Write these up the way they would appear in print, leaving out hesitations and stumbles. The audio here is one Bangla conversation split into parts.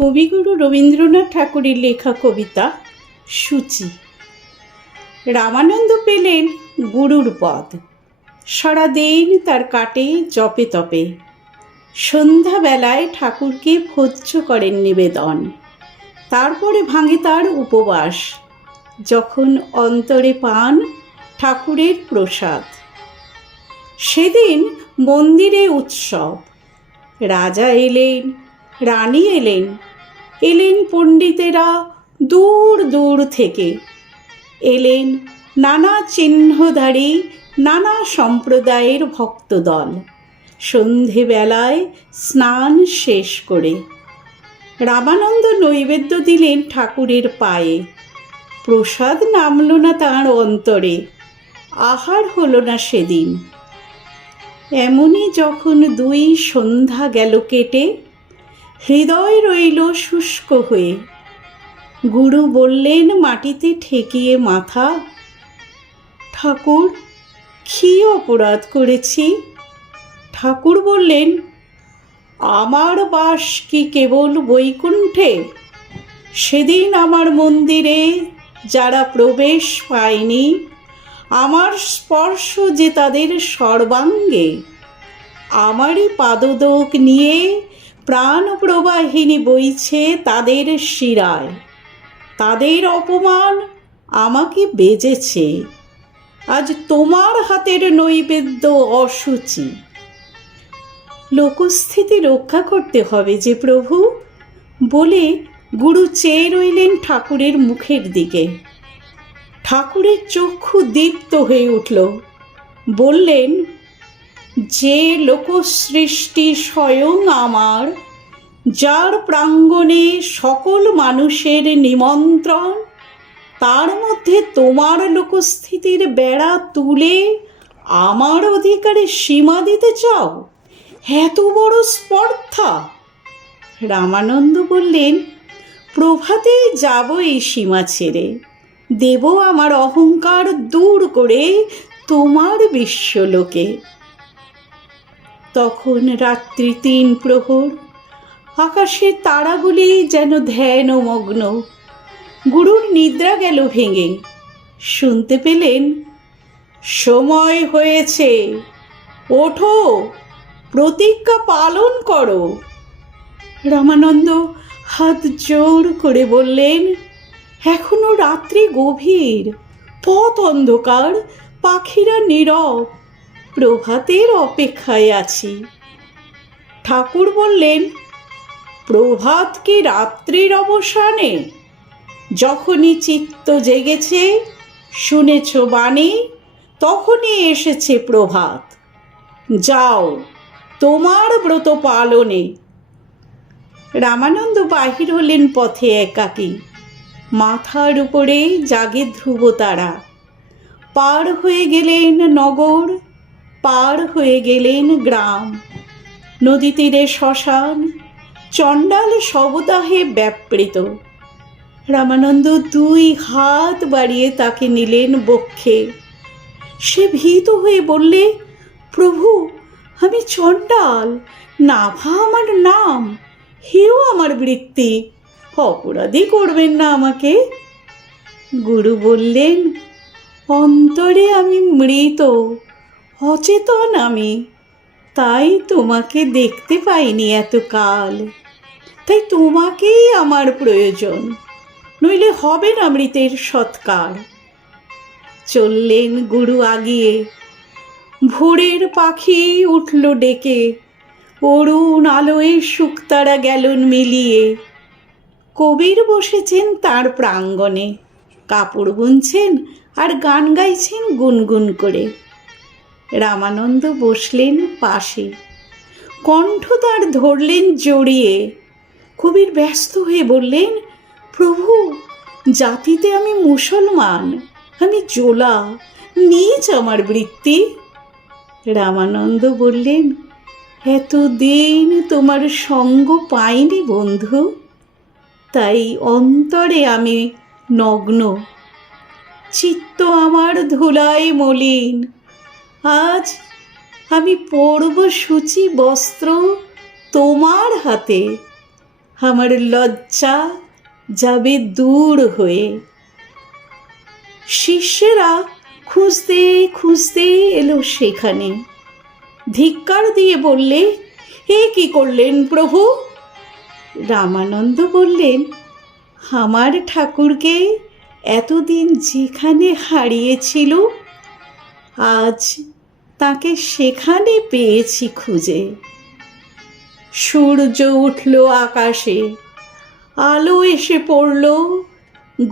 কবিগুরু রবীন্দ্রনাথ ঠাকুরের লেখা কবিতা সূচি। রামানন্দ পেলেন গুরুর পদ, সারাদিন তার কাটে জপে তপে। সন্ধ্যাবেলায় ঠাকুরকে ভোজ্য করেন নিবেদন, তারপরে ভাঙে তার উপবাস, যখন অন্তরে পান ঠাকুরের প্রসাদ। সেদিন মন্দিরে উৎসব, রাজা এলেন, রানী এলেন, এলেন পণ্ডিতেরা দূর দূর থেকে, এলেন নানা চিহ্নধারী নানা সম্প্রদায়ের ভক্তদল। সন্ধেবেলায় স্নান শেষ করে রামানন্দ নৈবেদ্য দিলেন ঠাকুরের পায়ে। প্রসাদ নামল না তাঁর অন্তরে, আহার হলো না সেদিন। এমনই যখন দুই সন্ধ্যা গেল কেটে, হৃদয় রইল শুষ্ক হয়ে। গুরু বললেন মাটিতে ঠেকিয়ে মাথা, ঠাকুর কী অপরাধ করেছি? ঠাকুর বললেন, আমার বাস কি কেবল বৈকুণ্ঠে? সেদিন আমার মন্দিরে যারা প্রবেশ পায়নি, আমার স্পর্শ যে তাদের সর্বাঙ্গে। আমারই পাদদোক নিয়ে প্রাণ প্রবাহিনী বইছে তাদের শিরায়। তাদের অপমান আমাকে বেজেছে, আজ তোমার হাতের নৈবেদ্য অসুচি। লোকস্থিতি রক্ষা করতে হবে যে প্রভু, বলে গুরু চেয়ে রইলেন ঠাকুরের মুখের দিকে। ঠাকুরের চক্ষু দীপ্ত হয়ে উঠল, বললেন, যে লোকসৃষ্টি স্বয়ং আমার, যার প্রাঙ্গণে সকল মানুষের নিমন্ত্রণ, তার মধ্যে তোমার লোকস্থিতির বেড়া তুলে আমার অধিকারে সীমা দিতে চাও? এত বড় স্পর্ধা! রামানন্দ বললেন, প্রভাতে যাব এই সীমা ছেড়ে, দেব আমার অহংকার দূর করে তোমার বিশ্বলোকে। তখন রাত্রি ৩ প্রহর, আকাশের তারাগুলি যেন ধ্যানমগ্ন। গুরুর নিদ্রা গেল ভেঙে, শুনতে পেলেন, সময় হয়েছে, ওঠো, প্রতিজ্ঞা পালন করো। রামানন্দ হাত জোর করে বললেন, এখনো রাত্রি গভীর, পথ অন্ধকার, পাখিরা নীরব, প্রভাতের অপেক্ষায় আছি। ঠাকুর বললেন, প্রভাত কি রাত্রির অবসানে? যখনই চিত্ত জেগেছে, শুনেছ বাণী, তখনই এসেছে প্রভাত। যাও তোমার ব্রত পালনে। রামানন্দ বাহির হলেন পথে একাকী। মাথার উপরে জাগে ধ্রুবতারা। পার হয়ে গেলেন নগর, পার হয়ে গেলেন গ্রাম। নদী তীরে শ্মশান, চণ্ডাল শবদাহে ব্যাপৃত। রামানন্দ 2 হাত বাড়িয়ে তাকে নিলেন বক্ষে। সে ভীত হয়ে বললে, প্রভু আমি চণ্ডাল, নাভা আমার নাম, হেও আমার বৃত্তি, অপরাধী করবেন না আমাকে। গুরু বললেন, অন্তরে আমি মৃত, অচেতন আমি, তাই তোমাকে দেখতে পাইনি এতকাল। তাই তোমাকেই আমার প্রয়োজন, নইলে হবে না মৃতের সৎকার। চললেন গুরু আগিয়ে, ভোরের পাখি উঠল ডেকে, অরুণ আলোয় শুকতারা গেলেন মিলিয়ে। কবির বসেছেন তার প্রাঙ্গণে, কাপড় বুনছেন আর গান গাইছেন গুনগুন করে। রামানন্দ বসলেন পাশে, কণ্ঠ তার ধরলেন জড়িয়ে। কবির ব্যস্ত হয়ে বললেন, প্রভু জাতিতে আমি মুসলমান, আমি জোলা, নীচ আমার বৃত্তি। রামানন্দ বললেন, এতদিন তোমার সঙ্গ পাইনি বন্ধু, তাই অন্তরে আমি নগ্ন। চিত্ত আমার ধুলায় মলিন, আজ আমি পরব সূচি বস্ত্র তোমার হাতে। আমার লজ্জা যাবে দূর হয়ে। শিষ্যেরা খুঁজতে খুঁজতে এলো সেখানে, ধিক্কার দিয়ে বললে, এ কি করলেন প্রভু? রামানন্দ বললেন, আমার ঠাকুরকে এতদিন যেখানে হারিয়েছিল, আজ তাকে সেখানে পেয়েছি খুঁজে। সূর্য উঠল আকাশে, আলো এসে পড়ল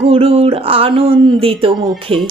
গুরুর আনন্দিত মুখে।